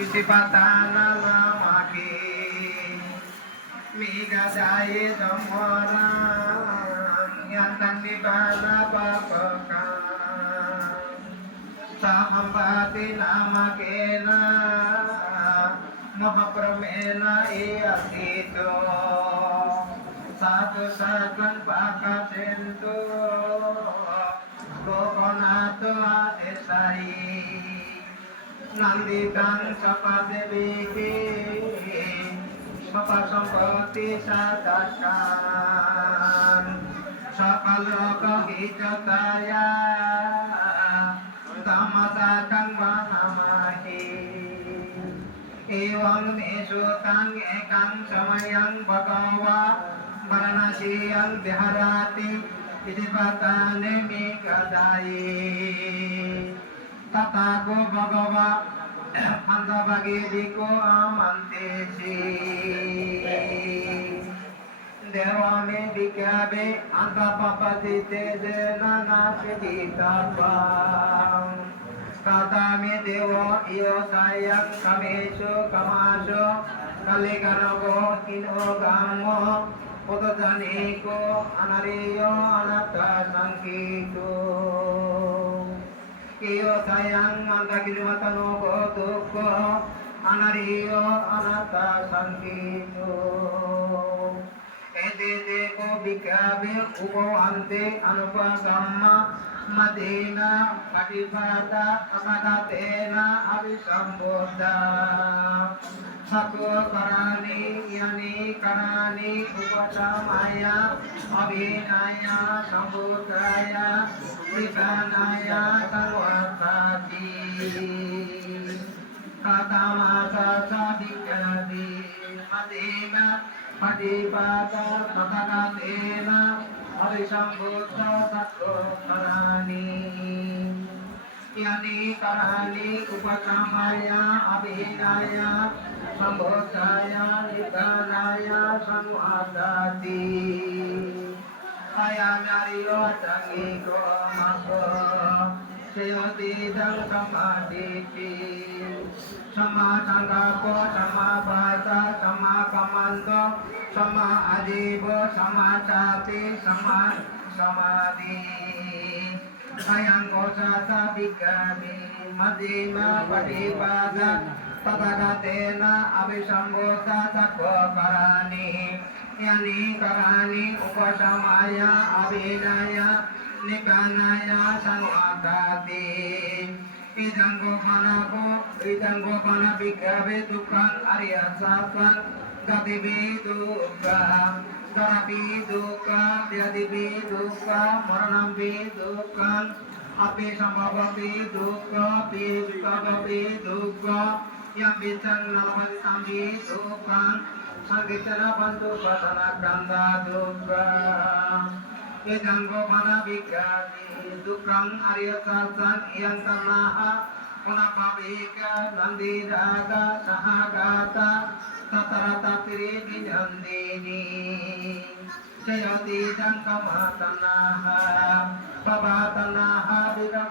Isipatana namaki Miga jaye domora Yantan nibana papaka Sahampati namakena Mahapramena iyatito Satu satuan pakasintu Gokonatu sayi. Sapaloka hijataya Tamasakang manamahi Iwang nisutang ekang samayang bagawa Varanasiyang biharati Idipatane mikadayi Tatago bagawa Mantapagi diko amantesi Devame dikyabe Antapapati te nanapiditapang Katami dewa iyo sayang kamesu kamaso Kaliganago kinogamo Putotaniko anariyo anata sangkito Iyo sayang mandakilumatano ko duko Anariyo anata sangkito Edete ko bikabe upo ante anupasamma madena patipata akadatena avisambuddha Sako karani yani karani upasamaya abhinaya sambudraya vipanaya sarvatati katamasa sabikati सकराने याने कराने उपशमाय अभिनाय, समुद्राय निधनाय सर्वसाति कथमासदिकति मदेन पटिपात मतगतेन अभिसम्भूत सत्वराणि याने कराने उपशमाय अभिनाय Seyoti dang samaditi Sama sanggako, sama bata, sama kamanto Sama adibo, sama sati, sama samadhi sayang kosa sabikami madima padipada tatagatena abhisambota yani karani upasamaya abhinaya nibanaya sanwakati idang gopanaku idang gopana bikabe tukang arya sasan gatibi dukka Tarapi duka, diadibi duka, maranambi duka, api sambhavi duka, pikababi duka, yang bincang Ya, yang bisa melawan kami Tuhan. Sagi terapan Tuhan Tanah kanda Tuhan. Yang kau mana bikati Tuhan Arya Sasan Yang telah Kenapa bika Nanti raga Sahagata? Tatarata piri Bidang dini. Saya tidak kau matanah Bapak tanah Bidang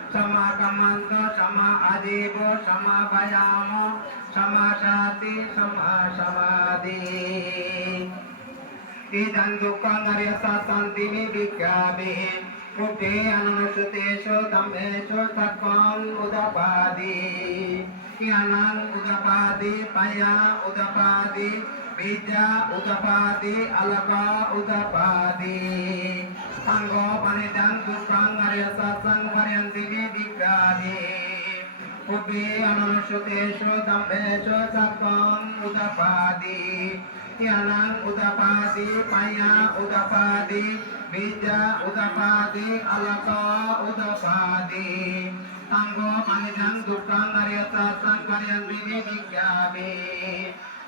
Sama kamanto Sama adibo Sama bayamo Sama sati Sama samadhi Idang dukang arya satantini bikami Puti anusutesu tammesu sakpam udapadi Yanan udapadi paya udapadi Bija udapadi alaka udapadi Tanggo panidang dukang arya satsang paryantini bikami Ubi anusutesu tammesu sakpam udapadi Yanang udapadi paya udapadi bija udapadi alaka udapadi tanggo দুঃখং আরিয়তা সংকারিয়ং দিবি বিজ্ঞাবে copy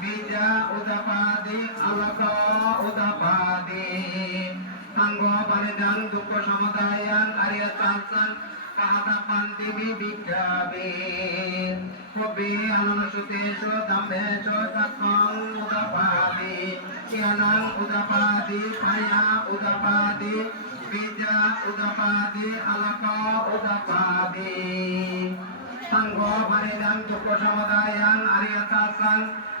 বিদ্যা উদপাদি আলোক উদপাদি। সাঙ্গ পানিদান দুঃখ সমুদায়ান, আর্য চালসান কাহাতা পান্তি বিজ্ঞাবে কবি অনুসুতেষু দম্ভেষু তত্ত্বং উদপাদি। জ্ঞানং উদপাদি, পায়া উদপাদি বিদ্যা উদপাদি আলোক উদপাদি। সংঘ পানিদান দুঃখ সমুদায়ান, আর্য চালসান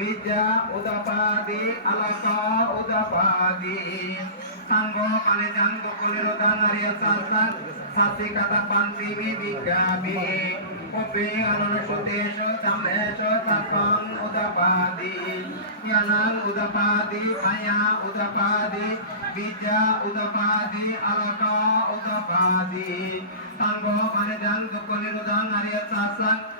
বিদ্যা উদপাদি, আলোক উদপাদি। সাঙ্গ পানিদান দুকুলিরোধান আরিয় শাসন সাথে কাতা পান্তিমি বিজ্ঞাবি কবে অনুসুতেষ ধম্মেশ তত্ত্বং উদপাদি। জ্ঞানং উদপাদি, মায়া উদপাদি। বিদ্যা উদপাদি, আলোক উদপাদি। সাঙ্গ পানিদান দুকুলিরোধান আরিয় শাসন সাথে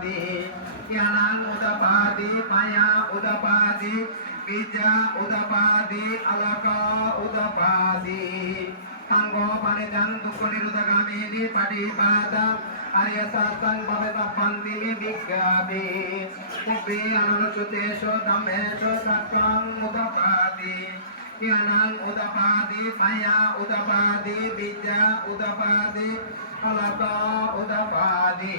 উদপাদি জ্ঞানং উদপাদি পায়া উদপাদি বিদ্যা উদপাদি আলোক উদপাদি সাঙ্গ পানিদান দুঃখ নিরোধগামিনী শাস্ত্রং ভবেত পন্তিনি বিজ্ঞাবে কবে অনুসুতেষ ধম্মেশ তত্ত্বং উদপাদি জ্ঞানং উদপাদি পায়া উদপাদি বিদ্যা উদপাদি ফলত উদপাদি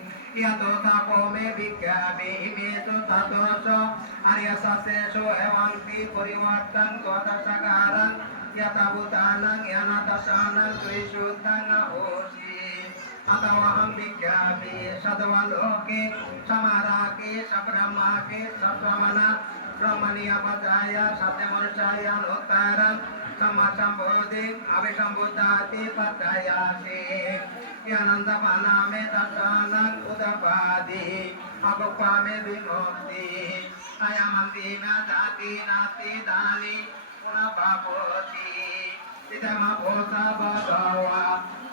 यतो तापो मे विज्ञापे इमेषु ततोषु आर्यसस्येषु एवंति परिवर्तन गोदशकारं यतभूतानं यनदशानं त्रिशुद्धं ओषि अतवहं विज्ञापे सद्वलोके समाराके सब्रह्माके सप्रमण ब्रह्मणीयपदाय सत्यमनुष्याय अनुत्तरं समासम्बोधि अभिसम्बुद्धाति पदयासि జ్ఞానంద మనామే దశానల్ ఉదపాది అపపామే విమోక్తి అయమంది నా దాతి నాతి దాని పునభాపోతి ఇదమ భూత భగవ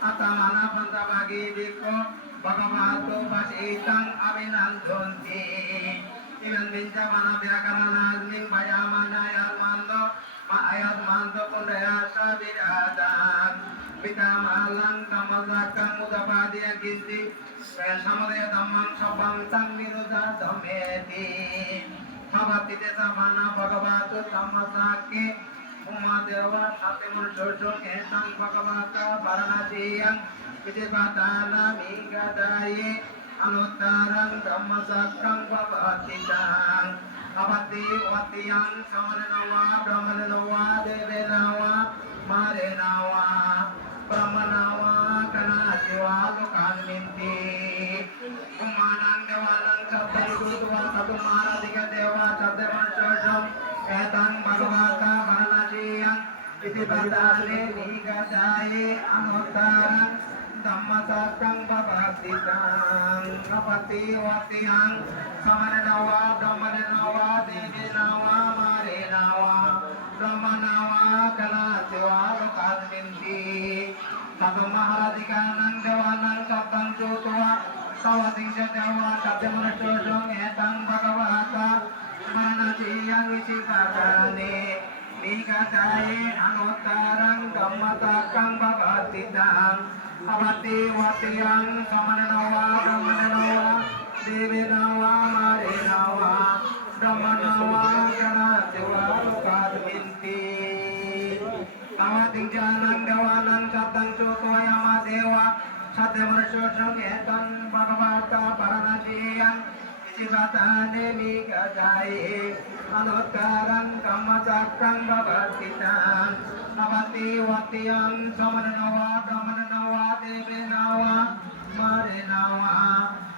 అతమన పంత భగి దిక్కు భగవాతు భజీతం అభినందంతి ఇవందించ మన వ్యాకరణాన్ని భయమనాయాత్మాంతో మా అయాత్మాంతో కుండయాస విరాదా পিতাম আলাং কামাজা কামুদাপাদিয়া কিস্তি। সামদে দম্মাং সবাং তাং নিরোজা ধমেতি সভাপিতে সামানা ভগবাত সামাসাকে উমা দেওয়া সাথে মূল সর্জন এসাং ভগবাত বারাণসীয়াং পিতিপাতানামি গাদায়ে অনুত্তারং ধম্মসাক্রং ভবতিতাং ভবতি ওয়াতিয়াং সমননওয়া ব্রহ্মনওয়া দেবেনওয়া মারেনওয়া Brahmanawa kanatiwago kanminti Umanangawalang sabdhigurutuwa sabdumaradhika deva sabdevan chodham Etang bhagavata bhalanajiyam Iti bhadale nihigadaye anottarang Dhammasakang bhavatitam Kapati vatiyang Samananawa dhammananawa devinawa marenawa ब्रह्मनामा कला शिवार कारणिंदी तब महाराधिका नंग देवानं कब्बं जोतवा तव सिंह देवा सत्यमनुष्टोषं हेतं भगवाता स्मरणचीयं विशिपातानि निगताये अनुत्तरं गम्मतकं भवतिदां भवति वत्यं समरणो वा ब्रह्मणो वा देवेन वा मारेण वा tinggalan gawalan katang cukoy ama dewa sate mersusu ketan bagawata para nasiyan sibata demi kadai anotaran kamacakang babatitan abati watiyam samananawa damananawa debenawa marenawa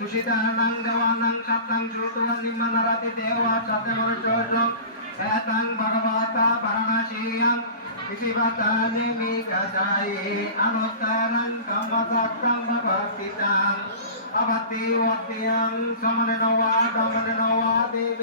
tushidanang gawanang katang jutuan ni manarati dewa sate marjodong Satang Bhagavata Paranasiyam Visivatani Mikasai Anuttaran Kamasaktam Bhaktitam Abhati Vatiyam Samanenova Dhammanenova Devi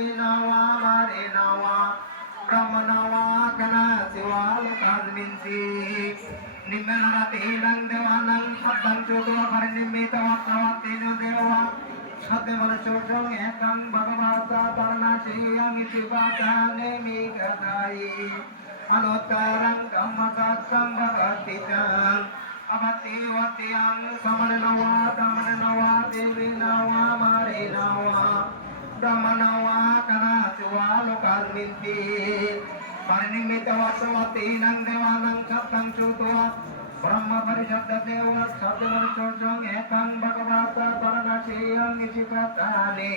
ब्रह्म परिषद देव शब्द वर्षों एकां भगवत परनशीयं निशिकताले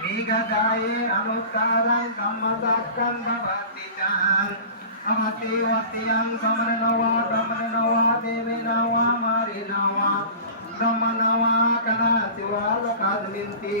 निगदाये अनुत्तारं सम्मदाक्कं भवति चान्। अमति वत्यं समरणवा समरणवा देवेन वा Marin वा ब्रह्मण वा कदा शिवा लोकाद्मिन्ति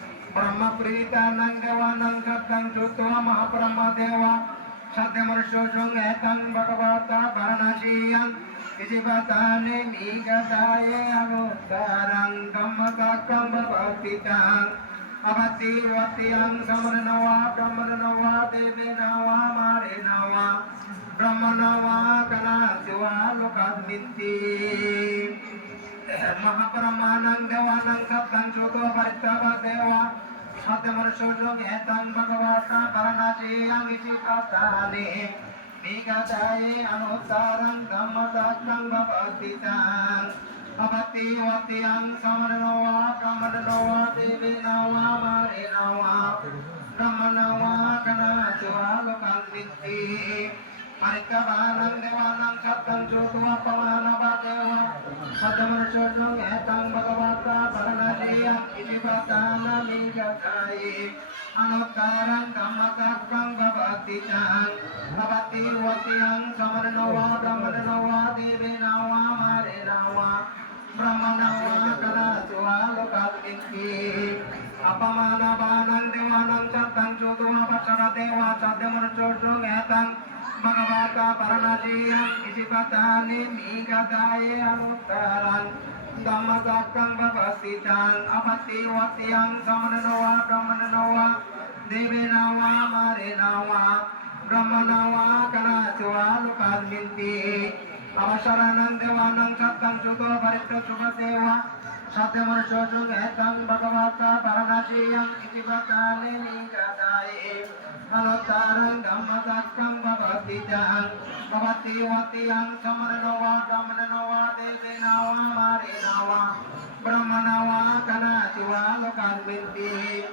ಬ್ರಹ್ಮ ಪ್ರೀತ ನಂಗವ ನಂಗತಂ ಕೃತ್ವ ಮಹಾಬ್ರಹ್ಮ ದೇವ ಸತ್ಯಮನುಷ್ಯ ಶೃಂಗ ತನ್ ಭಗವತ ಭರಣಶೀಯನ್ ಇಜಿಬತಾನೆ ಮೀಗದಾಯೇ ಅನುತ್ತರಂ ಗಮ್ಮತ ಕಂಬ ಭಕ್ತಿತಾಂ ಅವತಿ ವತಿಯಂ ಗಮನನವ ಬ್ರಹ್ಮನವ ದೇವಿನವ ಮಾರಿನವ ಬ್ರಹ್ಮನವ ಕಲಾ ಶಿವ ಲೋಕಾದ್ಮಿತಿ महाप्रमाणं देवानं कप्ताञ्चोको परित्यवदेवा सत्यमनुशोषोगेतं भगवता परनाशी अङ्गिचिकानि निगताये अनुत्तारं धम्मदात्मं भवतितान् भवति वत्यं समरणो वा कमरणो वा देवेन वा मारेण वा ब्रह्मण वा कणाचुरा लोकान्वित्ति బ్రహ్మణవా కణాచువా లోకాల్మింతి పరికబాలం దేవానం సప్తం చూతువ పమానవ దేవ సతమనుషోషం ఏతం భగవత పరనదీయం ఇది పతాన మీగతాయి అనుత్తారం కమ్మకక్కం భవతి చాం భవతి వత్యం సమరనవా బ్రహ్మణవా దేవినవా మారినవా బ్రహ్మణవా కళాచువా లోకాద్మింతి అపమానవానం దేవానం sattang cutua pacara dewa sadya manujodo ngetang Bhagavata paranajiyam భగవాత పరణజీయం ఇషిపతాని మీగదాయే అనుత్తరం దమ్మదక్కం వసితాం అపతి వత్యం సమననోవ బ్రహ్మననోవ దేవేనవ మరేనవ బ్రహ్మనవ కణచువాలు పాల్మింతి అవసరనం దేవానం సత్తం సుఖో పరిష్ట శుభ సేవ sate mercon etang bakamata para ngaji yang ikibata nini kadai manotaran gamatat kang babati dan babati wati yang kamarnawa kamarnawa desenawa marinawa Brahmanawa kana jiwa lokan mimpi